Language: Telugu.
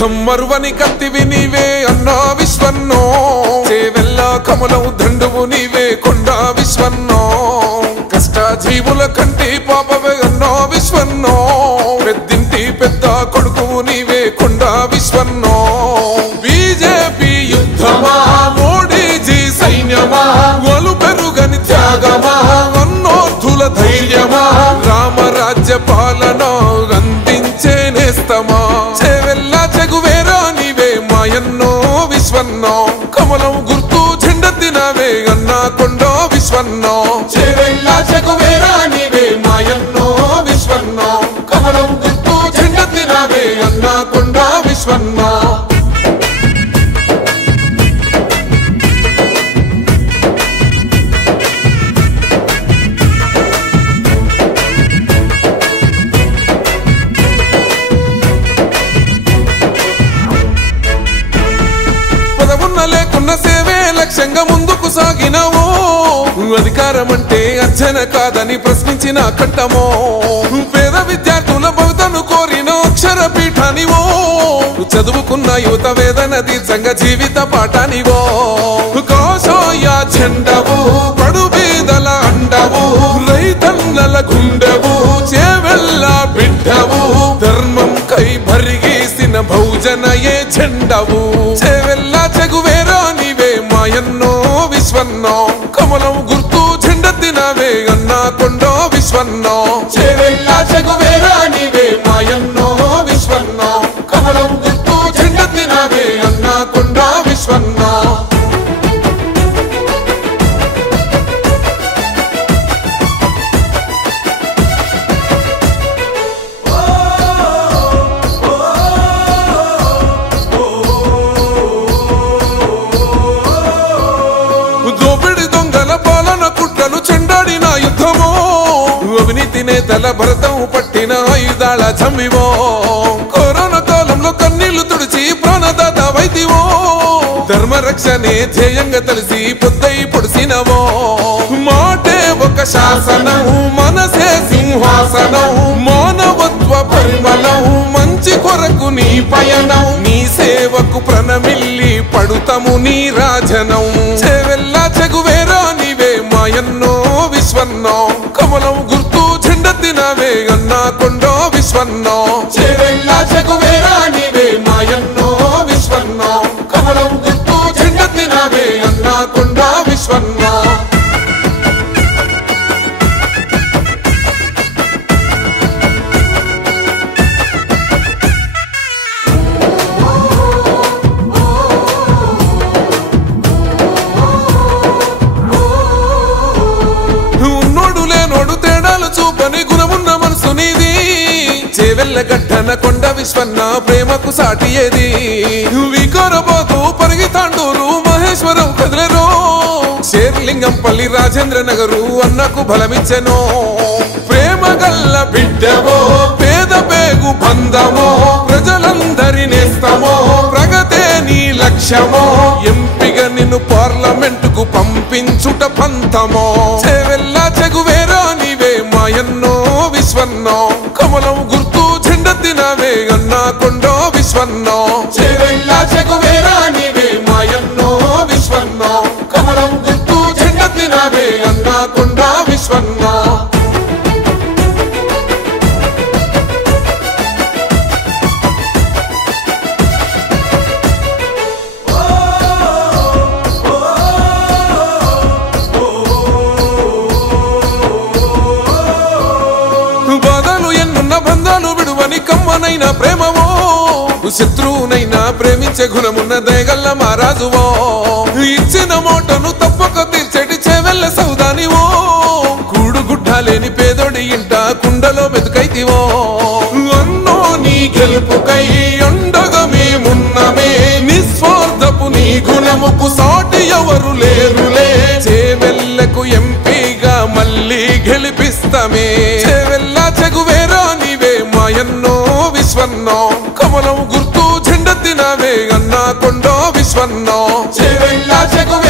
యుద్ధం మరువని కత్తివి నీవే అన్నా విశ్వన్నో చేవెల్ల కమలం దండువు నీవే కొండా విశ్వన్నో కష్ట జీవుల కంటి పాపవే అన్నా విశ్వన్నో పెద్దింటి పెద్ద కొడుకు నీవే కొండా విశ్వన్నో బీజేపీ యుద్ధమా మోడీజీ సైన్యమా వలు పెరుగని త్యాగమా అన్నోర్థుల ధైర్యమా రామరాజ్య పాలన అందించే నేస్తమా చేవెల్ల చెగువేరా నీవే మాయన్నో విశ్వన్నో కమలం గుర్తు జెండెత్తినవే అన్నా కొండో విశ్వన్నో చేవెల్ల చెగువేరా నీవే మాయన్నో విశ్వన్నో కమలం గుర్తు జెండెత్తినవే అన్నా కొండో విశ్వన్నో లేకున్న సేవే లక్ష్యంగా ముందుకు సాగినవో అధికారం అంటే అర్చన కాదని ప్రశ్నించిన కంటమో పేద విద్యార్థుల భవితను కోరిన అక్షర పీఠానివో చదువుకున్న యువత వేదన తీర్చంగా జీవిత పాఠానివో కోసోయ చెండవు పడు బీదల అండవు రైతన్నల గుండెవు చేవెల్ల బిడ్డవు ధర్మం కై భరిగేసిన బహుజనయే చెండవు చేవెల్ల చెగువేరా నీవే మాయన్నో విశ్వన్నో కమలం గుర్తు జెండెత్తినవే అన్నా కొండో విశ్వన్నో చేవెల్ల చెగువేరా నీవే మాయన్నో విశ్వన్నో కమలం గుర్తు జెండెత్తినవే అన్నా కొండో విశ్వన్నో అవినీతి నేతల భరతం పట్టిన ఆయుధాల జమ్మివో కరోనా కాలంలో కన్నీళ్లు తుడిచి ప్రాణదాత వైదివో ధర్మరక్షణే ధ్యేయంగా తలిసి పొద్దై పొడిసినవో మాటే ఒక శాసనం మనసే సింహాసనం మానవత్వ పరిమళం మంచి కొరకు నీ పయనం నీ సేవకు ప్రణమిల్లి పడుతము నీ రాజనం చేవెల్ల చెగువేరా నీవే మాయన్నో విశ్వన్నో కమలం గుర్తు జెండెత్తినవే అన్నా కొండో విశ్వన్నో చేవెల్ల చెగువేరా నీవే మాయన్నో విశ్వన్నో కమలం గుర్తు జెండెత్తినవే అన్నా కొండో విశ్వన్నో చూపని గుణమున్న మనసు నీది చేవెల్ల గట్టన కొండ విశ్వన్న ప్రేమకు సాటి ఏది వికారబాదు పరిగితాండూరు మహేశ్వరం కదిలేరో శేర్లింగంపల్లి రాజేంద్ర నగరు అన్నకు బలమిచ్చెనో ప్రేమ గల్ల బిడ్డవో పేద పేగు బంధమో ప్రజలందరి నేస్తమో ప్రగతే నీ లక్ష్యమో ఎంపిక నిన్ను పార్లమెంటుకు పంపించుట పంతమో చేవెల్ల చెగువేరా నీవే మాయన్నో విశ్వన్నో కమలం గుర్తు జెండెత్తినవే అన్నా కొండో విశ్వన్నో చేవెల్ల చెగువేరా నీవే మాయన్నో విశ్వన్నో కమలం గుర్తు జెండెత్తినవే అన్నా కొండో విశ్వన్నో బంధాలు విడువని కమ్మనైన ప్రేమవో శత్రువునైనా ప్రేమించే గుణమున్న దయగల్ల మహారాజువో ఇచ్చిన మోటను తప్పక తీర్చేటి చేవెల్ల సౌదానివో కూడుగుడ్డ లేని పేదోడి ఇంట కుండలో బతుకైతివో అన్నో నీ గెలుపుకై అండగా మేమున్నమే నిస్వార్థపు నీ గుణముకు సాటి ఎవరు లేరులే చేవెల్లకు ఎంపీగా మళ్ళీ గెలిపిస్తమే చేవెల్ల చెగువేరా నీవే మాయన్నో విశ్వన్నో కమలం గుర్తు జెండెత్తినవే అన్నా కొండో విశ్వన్నో చేవెల్ల చెగువే